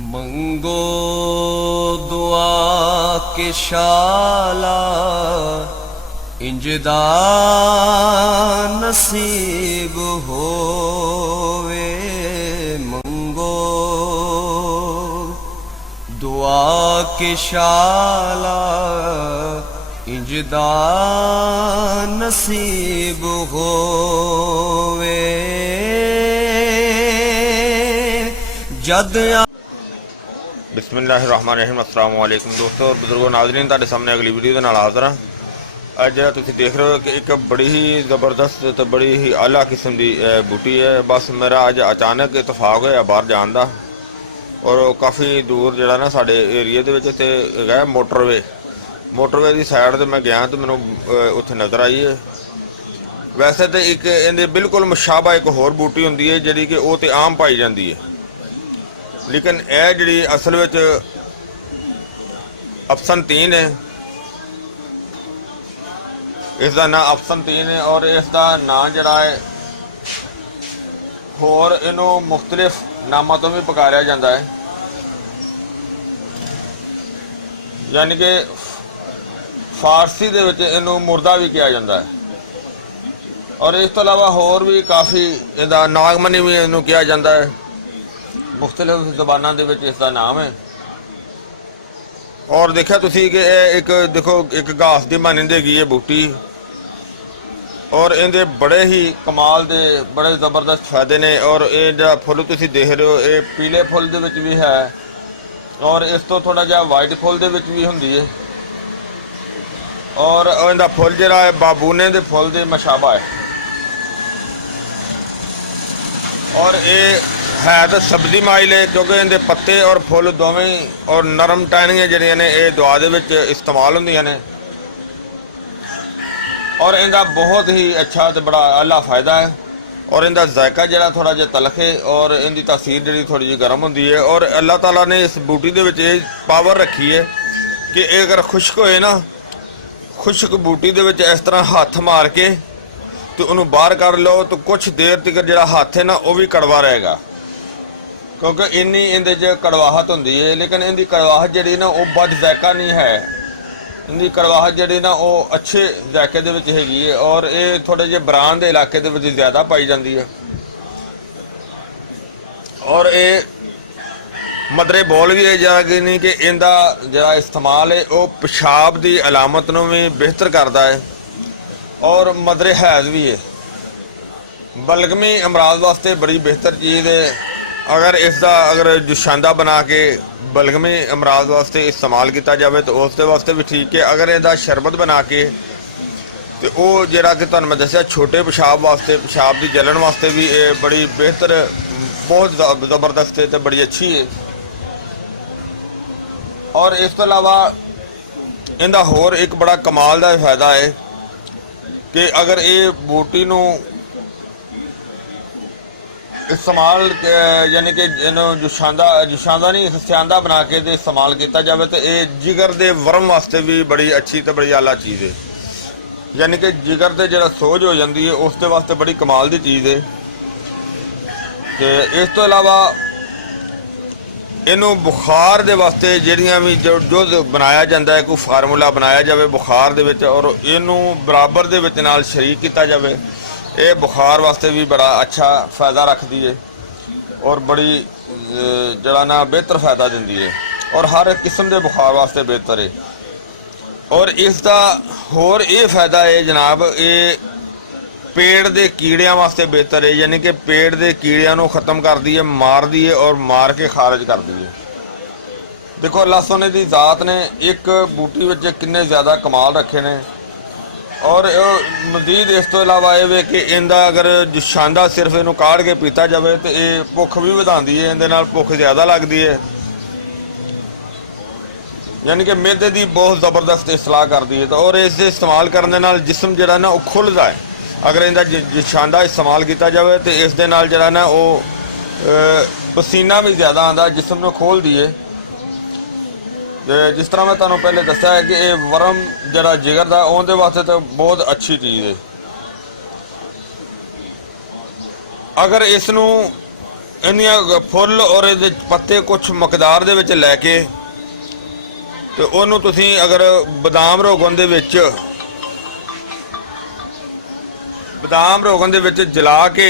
मंगो दुआ के शाला इंजदा नसीब होवे। मंगो दुआ के शाला इंजदा नसीब होवे। जद बिस्मिल्लाहिर्रहमानिर्रहीम। अस्सलाम वालेकुम दोस्तों और बुजुर्गों, नाज़रीन, तुहाडे सामने अगली वीडियो दे नाल हाज़र हां। अज जिहड़ा तुसीं देख रहे हो कि एक बड़ी ही ज़बरदस्त तो बड़ी ही आला किस्म की बूटी है। बस मेरा अज अचानक इतफाक होया बाहर जान दा, और काफ़ी दूर जिहड़ा ना साडे एरिए दे विच ते है मोटरवे की साइड ते मैं गया तो मैनूं उत्थे नज़र आई है। वैसे तो एक इहदे बिल्कुल मुशाबा एक होर बूटी हुंदी है जिहड़ी कि ओह ते आम पाई जाती है, लेकिन यह जी असल में अफसन-तीन है। इसका नाम अफसन-तीन है और इसका नाम जड़ा है होर इनू मुख्तलिफ नामों तो भी पुकारिया जाता है, यानी कि फारसी दे विच इनू मुर्दा भी कहा जाता है, और इस तो अलावा होर भी काफ़ी इसका नागमनी भी इनू कहा जाता है। मुख्तलिफ ज़बानों के विच इसका नाम है। और देखा तुसी कि एक देखो एक घास की मानंद हैगी है बूटी, और इहदे बड़े ही कमाल दे बड़े ज़बरदस्त फायदे ने। और ये जो फुल तुसी देख रहे हो ये पीले फुल दे विच भी है, और इस तो थोड़ा जिहा वाइट फुल दे विच भी हुंदी है, और इहदा फुल जिहड़ा है बाबूने दे फुल दे मशाबा है। और ये है तो सब्जी माइल है, क्योंकि इनके पत्ते और फुल दोवें और नरम टहनियाँ जड़ियाँ ने ये दुआ दे विच इस्तेमाल होंदियां ने, और इनका बहुत ही अच्छा तो बड़ा आला फायदा है। और इनका जायका जरा थोड़ा जिहा तलख है, और इनकी तासीर जी थोड़ी जी गर्म होंदी है। और अल्लाह ताला ने इस बूटी दे विच ये पावर रखी है कि अगर खुश्क होए ना, खुश्क बूटी दे विच इस तरह हथ मार के तो उन्होंने बाहर कर लो तो कुछ देर तक जो हथ है ना वह भी कड़वा रहेगा, क्योंकि इन्नी इहदे च कड़वाहट होंदी है। लेकिन इनकी कड़वाहट जी ना वो बद जायका नहीं है, इनकी कड़वाहट जी ना वो अच्छे जायके दे विच हैगी है, और ये थोड़े जे बरान के इलाके दे विच ज़्यादा पाई जाती है। और ये मदरे बोल भी है जाएगी नहीं कि इनका जरा इस्तेमाल है वो पेशाब की अलामत नूं भी बेहतर करता है, और मदरे हैज़ भी है, बलगमी अमराज वास्ते बड़ी बेहतर चीज़ है। अगर इसका अगर जुशांदा बना के बलगमी अमराज वास्ते इस्तेमाल किया जाए तो उसके वास्ते भी ठीक है। अगर इसका शरबत बना के तो वो जरा कि तुहानूं मैं दस्सिया छोटे पेशाब वास्ते, पेशाब की जलन वास्ते भी ये बड़ी बेहतर, बहुत ज़बरदस्त है तो बड़ी अच्छी है। और इस तो अलावा इनका होर एक बड़ा कमाल का फायदा है कि अगर ये बूटी नूं इस्तेमाल यानी कि इन्हों जुशांदा नहीं स्यांदा बना के तो इस्तेमाल किया जाए तो ये जिगर के वर्म वास्ते भी बड़ी अच्छी तो बड़ी आला चीज़ है, यानी कि जिगर से जो सोज हो जाती है उसके वास्ते बड़ी कमाल की चीज़ है। तो इस तो अलावा इनू बुखार के वास्ते जड़ियाँ भी जो बनाया जाता है, कोई फार्मूला बनाया जाए बुखार के विच और इनू बराबर दे विच नाल शरीक किया जाए, ये बुखार वास्ते भी बड़ा अच्छा फ़ायदा रखती है, और बड़ी जड़ा ना बेहतर फ़ायदा देती है, और हर किस्म के बुखार वास्ते बेहतर है। और इसका होर ये फ़ायदा है जनाब, ये पेट के कीड़ियां वास्ते बेहतर है, यानी कि पेट के कीड़ियां को ख़त्म करती है, मारती है और मार के खारिज करती है। देखो अल्लाह सोने की ज़ात ने एक बूटी में किन्ने ज़्यादा कमाल रखे ने। और मजीद इस तो इलावा ये कि इनका अगर जुशांदा सिर्फ इनू काढ़ के पीता जाए तो ये भुख भी वधाती है, इहदे नाल भुख ज़्यादा लगती है, यानी कि मैदे की बहुत ज़बरदस्त इसलाह करती है। तो और इस इस्तेमाल करने नाल जिस्म जरा ना वो खुलता है। अगर इनका जुशांदा इस्तेमाल किया जाए तो इस दे नाल जरा ना वो पसीना भी ज़्यादा आता, जिस्म नूं खोल दिए। जिस तरह मैं तुहानूं पहले दस्सिया है कि ये वर्म जरा जिगर का उहदे वास्ते तो बहुत अच्छी चीज़ है। अगर इसनूं ਇੰਨੀਆਂ ਫੁੱਲ ਔਰ ਇਹਦੇ ਪੱਤੇ ਕੁਝ ਮਕਦਾਰ ਦੇ ਵਿੱਚ ਲੈ ਕੇ ਤੇ ਉਹਨੂੰ ਤੁਸੀਂ ਅਗਰ ਬਦਾਮ ਰੋਗਨ ਦੇ ਵਿੱਚ ਜਲਾ ਕੇ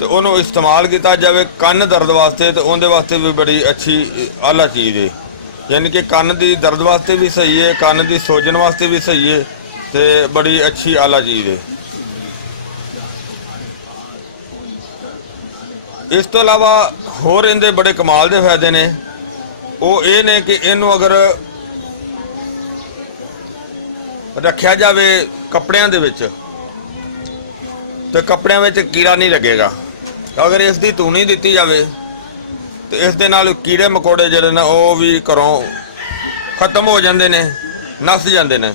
ਤੇ ਉਹਨੂੰ ਇਸਤੇਮਾਲ ਕੀਤਾ ਜਾਵੇ ਕੰਨ ਦਰਦ ਵਾਸਤੇ, ਤੇ ਉਹਦੇ ਵਾਸਤੇ ਵੀ ਬੜੀ ਅੱਛੀ ਆਲਾ ਚੀਜ਼ ਹੈ। ਯਾਨੀ ਕਿ ਕੰਨ ਦੀ ਦਰਦ ਵਾਸਤੇ ਵੀ ਸਹੀ ਹੈ, ਕੰਨ ਦੀ ਸੋਜਨ ਵਾਸਤੇ ਵੀ ਸਹੀ ਹੈ, ਤੇ ਬੜੀ ਅੱਛੀ ਆਲਾ ਚੀਜ਼ ਹੈ। ਇਸ ਤੋਂ ਇਲਾਵਾ ਹੋਰ ਇਹਦੇ ਬੜੇ ਕਮਾਲ ਦੇ ਫਾਇਦੇ ਨੇ। ਉਹ ਇਹ ਨੇ ਕਿ ਇਹਨੂੰ ਅਗਰ ਰੱਖਿਆ ਜਾਵੇ ਕੱਪੜਿਆਂ ਦੇ ਵਿੱਚ ਤੇ ਕੱਪੜਿਆਂ ਵਿੱਚ ਕੀੜਾ ਨਹੀਂ ਲੱਗੇਗਾ। ਅਗਰ ਇਸ ਦੀ ਧੂਣੀ ਦਿੱਤੀ ਜਾਵੇ ਤੇ ਇਸ ਦੇ ਨਾਲ ਕੀੜੇ ਮਕੌੜੇ ਜਿਹੜੇ ਨੇ ਉਹ ਵੀ ਘਰੋਂ ਖਤਮ ਹੋ ਜਾਂਦੇ ਨੇ, ਨੱਸ ਜਾਂਦੇ ਨੇ।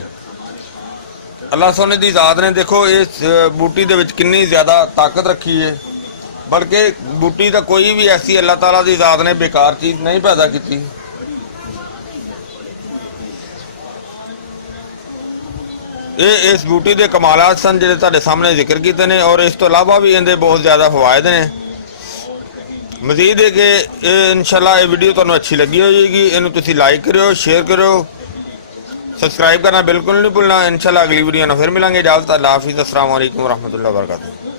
ਅੱਲਾਹ ਸੋਨੇ ਦੀ ਜ਼ਾਤ ਨੇ ਦੇਖੋ ਇਸ ਬੂਟੀ ਦੇ ਵਿੱਚ ਕਿੰਨੀ ਜ਼ਿਆਦਾ ਤਾਕਤ ਰੱਖੀ ਹੈ। ਬਲਕਿ ਬੂਟੀ ਦਾ ਕੋਈ ਵੀ ਐਸੀ ਅੱਲਾਹ ਤਾਲਾ ਦੀ ਜ਼ਾਤ ਨੇ ਬੇਕਾਰ ਚੀਜ਼ ਨਹੀਂ ਪੈਦਾ ਕੀਤੀ। ਇਹ ਇਸ ਬੂਟੀ ਦੇ ਕਮਾਲਾਤ ਸਨ ਜਿਹੜੇ ਤੁਹਾਡੇ ਸਾਹਮਣੇ ਜ਼ਿਕਰ ਕੀਤੇ ਨੇ, ਔਰ ਇਸ ਤੋਂ ਇਲਾਵਾ ਵੀ ਇਹਦੇ ਬਹੁਤ ਜ਼ਿਆਦਾ ਫਵਾਇਦ ਨੇ। ਮਜ਼ੀਦ ਹੈ ਕਿ ਇਨਸ਼ਾਅੱਲਾ ਇਹ ਵੀਡੀਓ ਤੁਹਾਨੂੰ ਅੱਛੀ ਲੱਗੀ ਹੋਵੇਗੀ। ਇਹਨੂੰ ਤੁਸੀਂ ਲਾਈਕ ਕਰਿਓ, ਸ਼ੇਅਰ ਕਰਿਓ, ਸਬਸਕ੍ਰਾइब करना बिल्कुल नहीं भूलना। इंशाल्लाह अगली वीडियो में फिर मिलेंगे। इजाज़त, अल्लाह हाफिज़, अस्सलाम वालेकुम रहमतुल्लाहि व बरकातुहू।